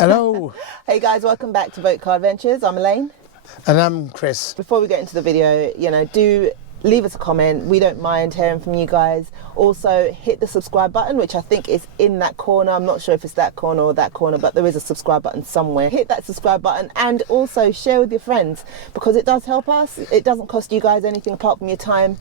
Hello. Hey guys, welcome back to Boat Car Adventures. I'm Elaine. And I'm Chris. Before we get into the video, do leave us a comment. We don't mind hearing from you guys. Also, hit the subscribe button, which I think is in that corner. I'm not sure if it's that corner or that corner, but there is a subscribe button somewhere. Hit that subscribe button and also share with your friends because it does help us. It doesn't cost you guys anything apart from your time,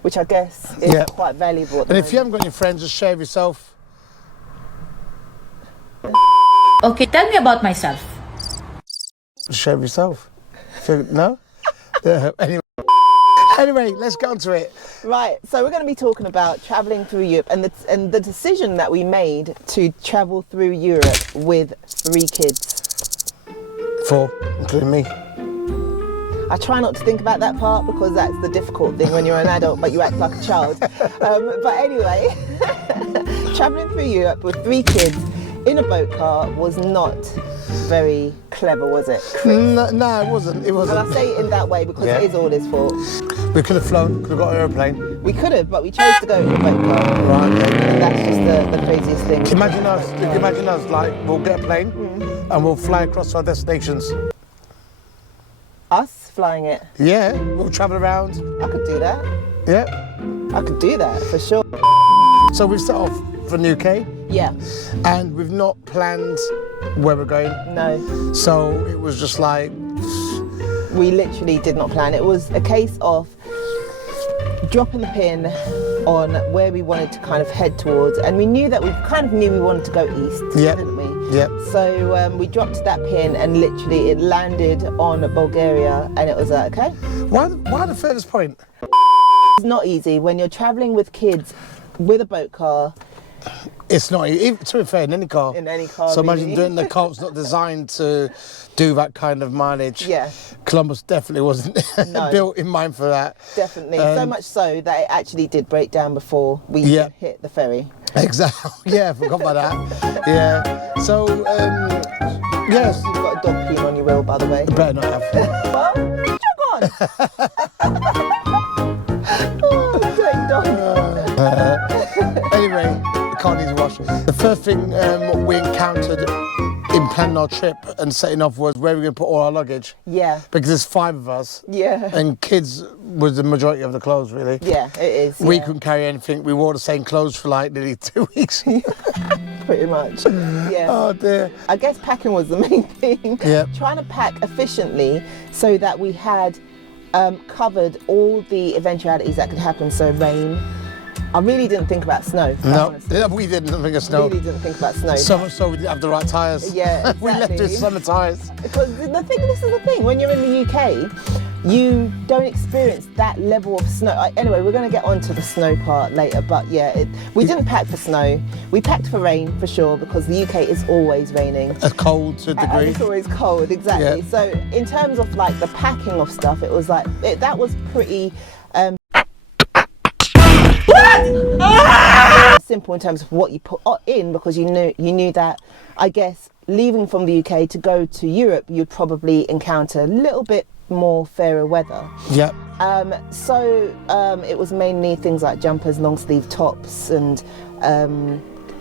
which I guess is quite valuable at the moment. If you haven't got any friends, just share with yourself. Okay, tell me about myself. Share with yourself. No? Anyway, let's get on to it. Right, so we're going to be talking about travelling through Europe and the decision that we made to travel through Europe with 3 kids. 4, including me. I try not to think about that part because that's the difficult thing when you're an adult but you act like a child. But anyway, travelling through Europe with 3 kids in a boat car was not very clever, was it, Chris? No, it wasn't. It wasn't. And I say it in that way because it is all his fault. We could have flown, could have got an aeroplane. We could have, but we chose to go in a boat car. Right, okay. And that's just the craziest thing. Imagine us, like, we'll get a plane and we'll fly across our destinations. Us flying it? Yeah, we'll travel around. I could do that. Yeah. I could do that, for sure. So we've set off for the UK. Yeah. And we've not planned where we're going. No. So it was just like... We literally did not plan. It was a case of dropping the pin on where we wanted to kind of head towards, and we knew that we wanted to go east, didn't we? Yep. So we dropped that pin and literally it landed on Bulgaria, and it was like, okay. Why the furthest point? It's not easy when you're travelling with kids with a boat car. It's not, to be fair, in any car. In any car. So really. imagine doing the car's not designed to do that kind of mileage. Yeah. Columbus definitely wasn't built in mind for that. Definitely. So much so that it actually did break down before we hit the ferry. Exactly. Yeah, I forgot about that. Yeah. So, yes. You've got a dog peeing on your wheel, by the way. Better not have. Well, jog on. Oh, dirty dog. Anyway, the car needs a wash. The first thing we encountered in planning our trip and setting off was where we're going to put all our luggage. Yeah. Because there's 5 of us. Yeah. And kids was the majority of the clothes, really. Yeah, it is. We couldn't carry anything. We wore the same clothes for like nearly 2 weeks. Pretty much. Yeah. Oh dear. I guess packing was the main thing. Yeah. Trying to pack efficiently so that we had covered all the eventualities that could happen. So rain. I really didn't think about snow. No, we didn't think of snow. Really didn't think about snow. So much so we didn't have the right tyres. Yeah, exactly. We left with summer tyres. Because this is the thing, when you're in the UK, you don't experience that level of snow. Anyway, we're going to get onto the snow part later, but yeah, we didn't pack for snow. We packed for rain, for sure, because the UK is always raining. It's cold to a degree. And it's always cold, exactly. Yeah. So in terms of like the packing of stuff, it was like, that was pretty... simple in terms of what you put in, because you knew that, I guess, leaving from the UK to go to Europe, you'd probably encounter a little bit more fairer weather. Yep. So it was mainly things like jumpers, long sleeve tops, and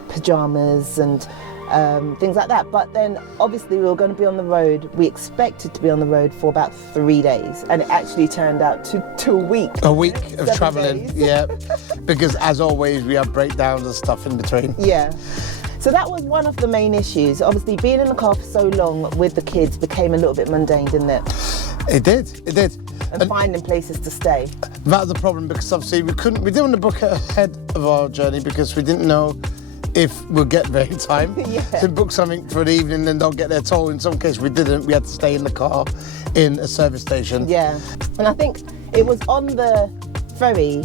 pajamas and things like that. But then obviously we were going to be on the road. We expected to be on the road for about 3 days, and it actually turned out to a week. A week of travelling, days. yeah. Because as always, we have breakdowns and stuff in between. Yeah. So that was one of the main issues. Obviously, being in the car for so long with the kids became a little bit mundane, didn't it? It did. And finding places to stay. That was the problem, because obviously we didn't want to book ahead of our journey because we didn't know if we'll get there in time. Yeah. To book something for the evening and don't get there at all. In some cases we didn't. We had to stay in the car in a service station. Yeah. And I think it was on the ferry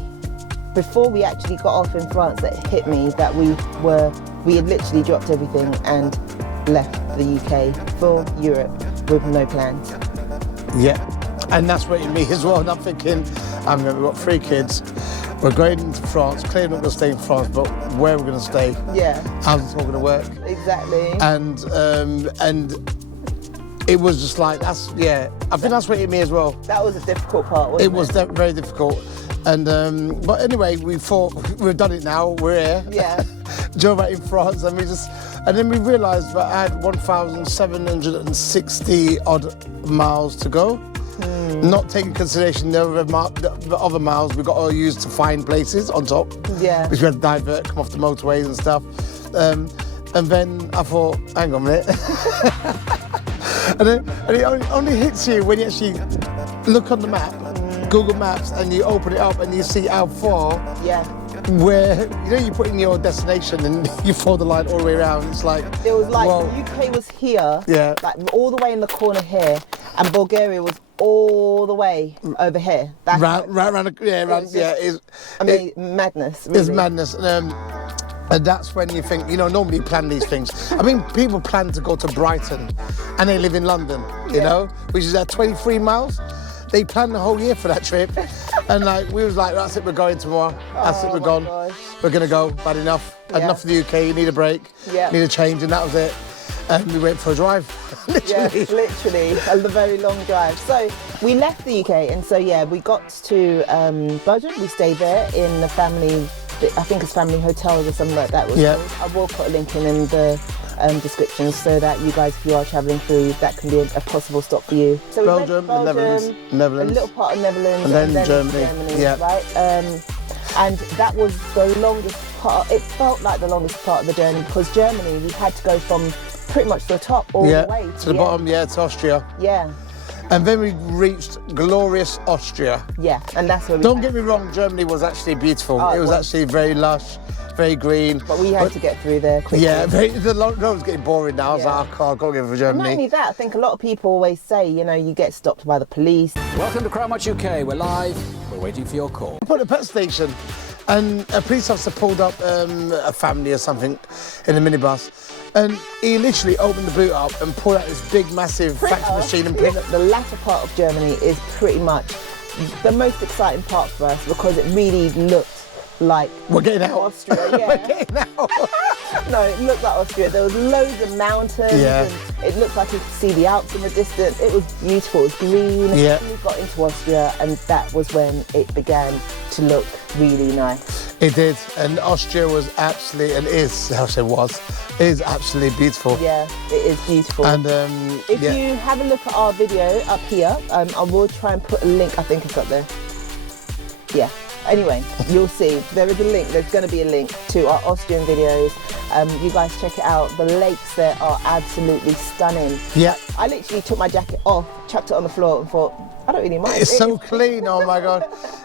before we actually got off in France that it hit me that we had literally dropped everything and left the UK for Europe with no plans. Yeah. And that's what it me as well. And I'm thinking, we've got 3 kids. We're going into France. Clearly not going to stay in France, but where we're going to stay. Yeah. How's it all going to work? Exactly. And it was just like, I think that's what it hit me as well. That was a difficult part, wasn't it? It was very difficult. And but anyway, we thought we've done it now. We're here. Yeah. Drove out in France, and we just And then we realised that I had 1,760 odd miles to go. Not taking consideration the other miles we got to use to find places on top. Yeah. Which we had to divert, come off the motorways and stuff. And then I thought, hang on a minute. and it only hits you when you actually look on the map, Google Maps, and you open it up and you see how far. Yeah. Where you put in your destination and you follow the line all the way around. It's like it was like whoa. the UK was here, like all the way in the corner here, and Bulgaria was all the way over here. That's madness. Really. It's madness. And that's when you think, normally you plan these things. I mean, people plan to go to Brighton and they live in London, you know, which is at 23 miles. They planned the whole year for that trip. And we was like, that's it, we're going tomorrow. That's it, we're gone. Gosh. We're going to go, bad enough. Enough of the UK, you need a break, need a change, and that was it. And we went for a drive, literally. Yeah, literally, a very long drive. So we left the UK, and so we got to Belgium. We stayed there in the family, I think it's family hotels or something like that. I will put a link in the description so that you guys, if you are travelling through, that can be a possible stop for you. So we Belgium, went to Belgium, Netherlands, a little part of Netherlands, and then Germany. Right? And that was the longest part. It felt like the longest part of the journey because Germany, we had to go from pretty much the top all the way to the bottom, to Austria. Yeah. And then we reached glorious Austria. Yeah, and that's where we Don't get me wrong, Germany was actually beautiful. It was actually very lush, very green. But we had to get through there quickly. Yeah, the road was getting boring now. I was like, I can't go for Germany. Not only that, I think a lot of people always say, you get stopped by the police. Welcome to Crowdmatch UK. We're live. We're waiting for your call. I put at a pet station and a police officer pulled up a family or something in a minibus. And he literally opened the boot up and pulled out this big, massive fax machine and printed. The latter part of Germany is pretty much the most exciting part for us because it really looked like we're getting out. Austria. Yeah. We're getting out. No, it looked like Austria. There was loads of mountains. And it looked like you could see the Alps in the distance. It was beautiful. It was green. Yeah. We got into Austria, and that was when it began to look really nice. It did, and Austria was absolutely, and is absolutely beautiful. Yeah, it is beautiful. And if you have a look at our video up here, I will try and put a link. I think it's up there. Yeah. Anyway, you'll see there is a link. There's going to be a link to our Austrian videos. You guys check it out. The lakes there are absolutely stunning. Yeah. I literally took my jacket off, chucked it on the floor, and thought, I don't really mind. It's so clean. Oh my God,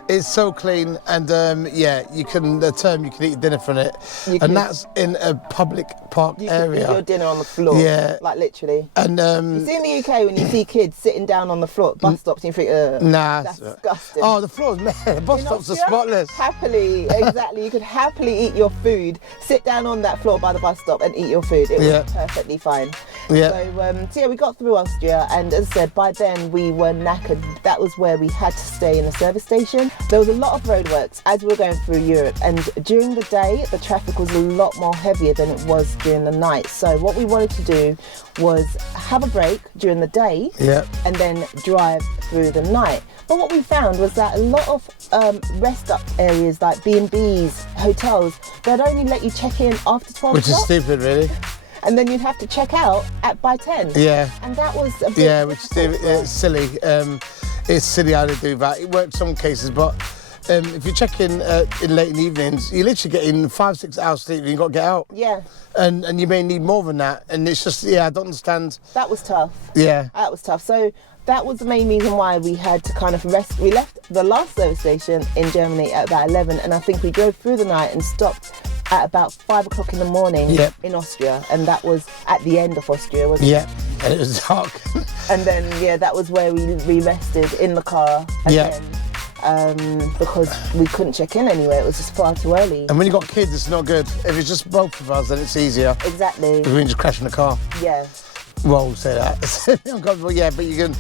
it's so clean. And you can eat dinner from it, and that's in a public park area. You can eat your dinner on the floor. Yeah, like literally. And you see in the UK when you see kids sitting down on the floor at bus stops, and you think, nah, that's disgusting. Oh, the floors, man, the bus stops are spotless. Happily, exactly. You could happily eat your food, sit down on that floor by the bus stop and eat your food. It was perfectly fine. Yeah. So we got through Austria, and as I said, by then we were knackered. That was where we had to stay in a service station. There was a lot of roadworks as we were going through Europe, and during the day the traffic was a lot more heavier than it was during the night. So what we wanted to do was have a break during the day and then drive through the night. But what we found was that a lot of rest up areas like B&Bs, hotels, they'd only let you check in after 12 Which o'clock. is stupid, really. And then you'd have to check out by 10. Yeah. And that was a bit which is silly. It's silly how they do that. It works some cases, but if you check in late in the evenings, you literally get in 5-6 hours sleep and you've got to get out. Yeah. And you may need more than that. And it's just, I don't understand. That was tough. Yeah. That was tough. So that was the main reason why we had to kind of rest. We left the last service station in Germany at about 11, and I think we drove through the night and stopped at about 5 o'clock in the morning in Austria, and that was at the end of Austria, wasn't it? Yeah, and it was dark. And then, that was where we rested in the car again. Because we couldn't check in anywhere, it was just far too early. And when you've got kids, it's not good. If it's just both of us, then it's easier. Exactly. Because we can just crash in the car. Yeah. Well, we'll say that. Uncomfortable, but you can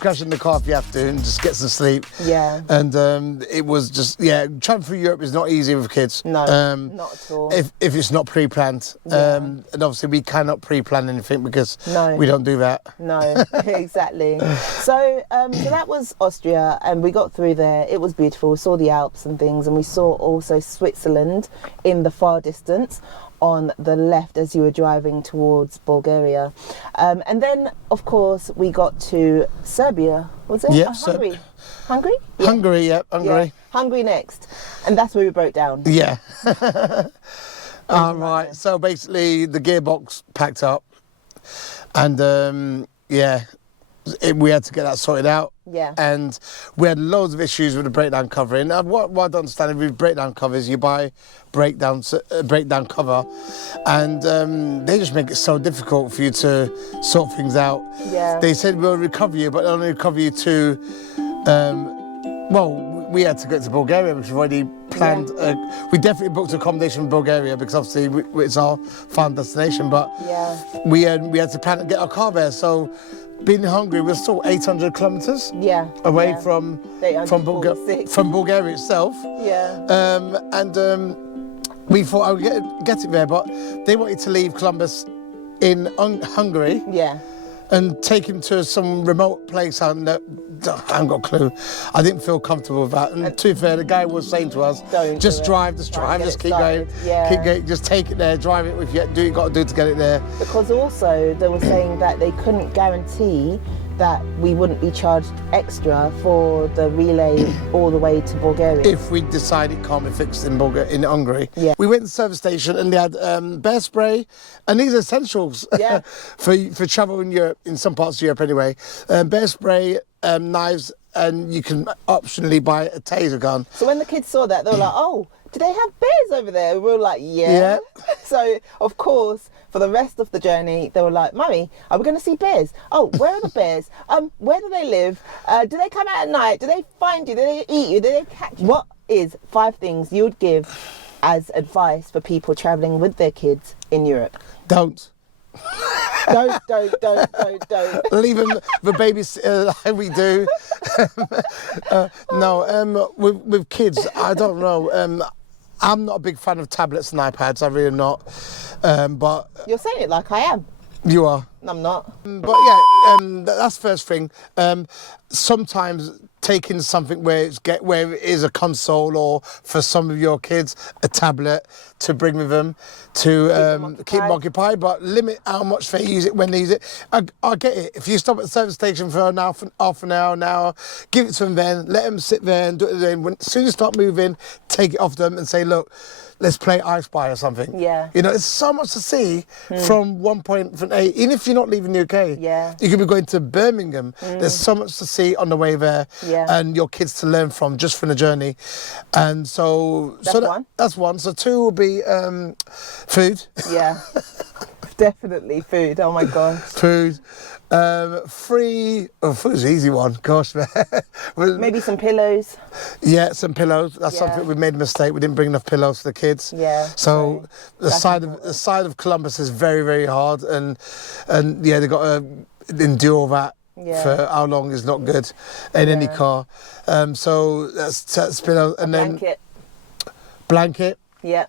crash in the car if you have to and just get some sleep. Yeah. And it was just, traveling through Europe is not easy with kids. No, not at all. If it's not pre-planned. And obviously we cannot pre-plan anything because we don't do that. No, exactly. So that was Austria, and we got through there. It was beautiful. We saw the Alps and things, and we saw also Switzerland in the far distance on the left as you were driving towards Bulgaria. And then, of course, we got to Serbia, was it? Yep, Hungary. Hungary? Yeah. Hungary, yeah, Hungary. Yeah. Hungary next. And that's where we broke down. Yeah. All right. So basically, the gearbox packed up, and we had to get that sorted out. Yeah. And we had loads of issues with the breakdown covering. And what I don't understand with breakdown covers, you buy breakdown cover, and they just make it so difficult for you to sort things out. Yeah. They said we'll recover you, but only recover you to. We had to go to Bulgaria, which we've already planned. Yeah. We definitely booked accommodation in Bulgaria because obviously it's our final destination. But Yeah. we had to plan to get our car there. So being in Hungary, we're still 800 kilometres Yeah. away Yeah. from 846. Bulgaria itself. Yeah. We thought I would get it there, but they wanted to leave Columbus in Hungary Yeah. and take him to some remote place. I haven't got a clue. I didn't feel comfortable with that. And to be fair, the guy was saying to us, Don't just do it. drive, Try and get just it keep going. started. Yeah. Keep going, just take it there, drive it, do what you got to do to get it there. Because also they were saying that they couldn't guarantee that we wouldn't be charged extra for the relay all the way to Bulgaria. If we decide it can't be fixed in Hungary. Yeah. We went to the service station and they had bear spray, and these are essentials Yeah. for travel in Europe, in some parts of Europe anyway. Bear spray, knives, and you can optionally buy a taser gun. So when the kids saw that, they were like, oh, do they have bears over there? We were like, yeah. So, of course, for the rest of the journey, they were like, Mummy, are we going to see bears? Oh, where are the bears? Where do they live? Do they come out at night? Do they find you? Do they eat you? Do they catch you? What is 5 things you would give as advice for people travelling with their kids in Europe? Don't. Don't. Leave them the babies like we do. With kids, I don't know. I'm not a big fan of tablets and iPads. I really am not. But You're saying it like I am. you are. I'm not. But yeah, that's first thing. Sometimes taking something where it is a console, or for some of your kids a tablet to bring with them to keep them occupied, but limit how much they use it when they use it. I get it. If you stop at the service station for half an hour, give it to them then, let them sit there and do it then. As soon as you start moving, take it off them and say, look, let's play I Spy or something. Yeah. You know, there's so much to see from one point from A. Even if you're not leaving the UK, Yeah. you could be going to Birmingham. There's so much to see on the way there, Yeah. and your kids to learn from just from the journey. And so, One. That's one. So 2 will be food. Yeah. Definitely food. Oh my gosh. Food. 3. Oh, food's an easy one. Gosh, man. Well, Maybe some pillows. yeah, some pillows. That's Yeah. something we made a mistake. We didn't bring enough pillows for the kids. Yeah, So right. the side of Columbus is very, very hard, and yeah, they got to endure that Yeah. for how long is not good in any car. So that's pillow, and then Blanket. blanket. Yeah.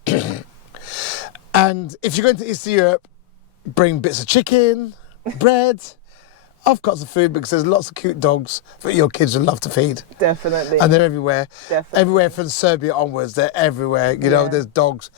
And if you're going to Eastern Europe, bring bits of chicken, bread. I've got some food because there's lots of cute dogs that your kids would love to feed. Definitely. And they're everywhere. Definitely. Everywhere from Serbia onwards, they're everywhere. You know, Yeah. there's dogs,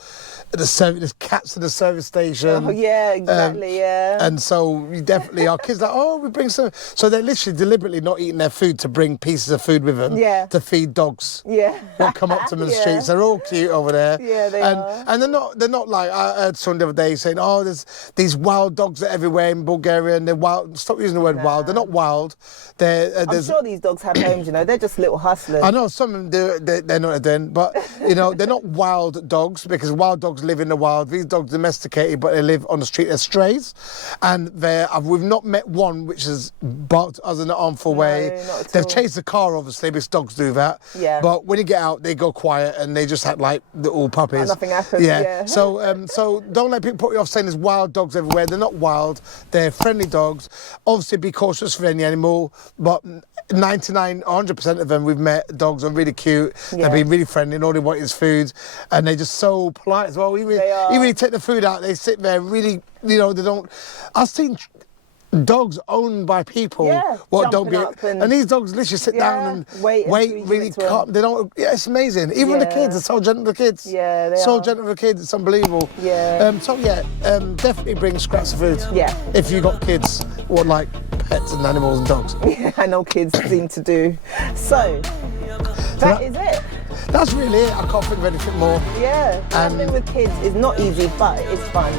there's cats at the service station. Oh yeah, exactly. Yeah. And so you definitely, our kids are like, oh, we bring some. So they're literally deliberately not eating their food to bring pieces of food with them Yeah. to feed dogs. Yeah. That come up to them in the Yeah. streets. They're all cute over there. Yeah, they and, are. And they're not like, I heard someone the other day saying, oh, there's these wild dogs that are everywhere in Bulgaria, and they're wild. Stop using the word wild. They're not wild. I'm sure these dogs have homes, you know, they're just little hustlers. I know some of them do, they're not then, but you know, they're not wild dogs, because wild dogs live in the wild. These dogs domesticated, but they live on the street. They're strays, and we've not met one which has barked us in an harmful way. not at They've all. chased the car, obviously, because dogs do that. Yeah. But when you get out, they go quiet and they just act like little puppies. Nothing happens, yeah. So don't let people put you off saying there's wild dogs everywhere. They're not wild. They're friendly dogs. Obviously, be cautious for any animal, but 99, 100% of them we've met dogs are really cute. Yeah. They've been really friendly, and all they want is food, and they're just so polite as well. They are. Even when you take the food out, they sit there really, you know, they don't. I've seen dogs owned by people. Yeah, What don't jumping be? up And these dogs literally sit down Yeah, and wait until you give really it to 'em. calm. They don't. Yeah, it's amazing. Even the Yeah. kids are so gentle. The kids. Yeah, they so are. gentle with the kids. It's unbelievable. Yeah. Definitely bring scraps of food. Yeah. If you got kids, or like pets and animals and dogs. I know kids seem to do. So, that is it. That's really it. I can't think of anything more. Yeah, traveling with kids is not easy, but it's fun.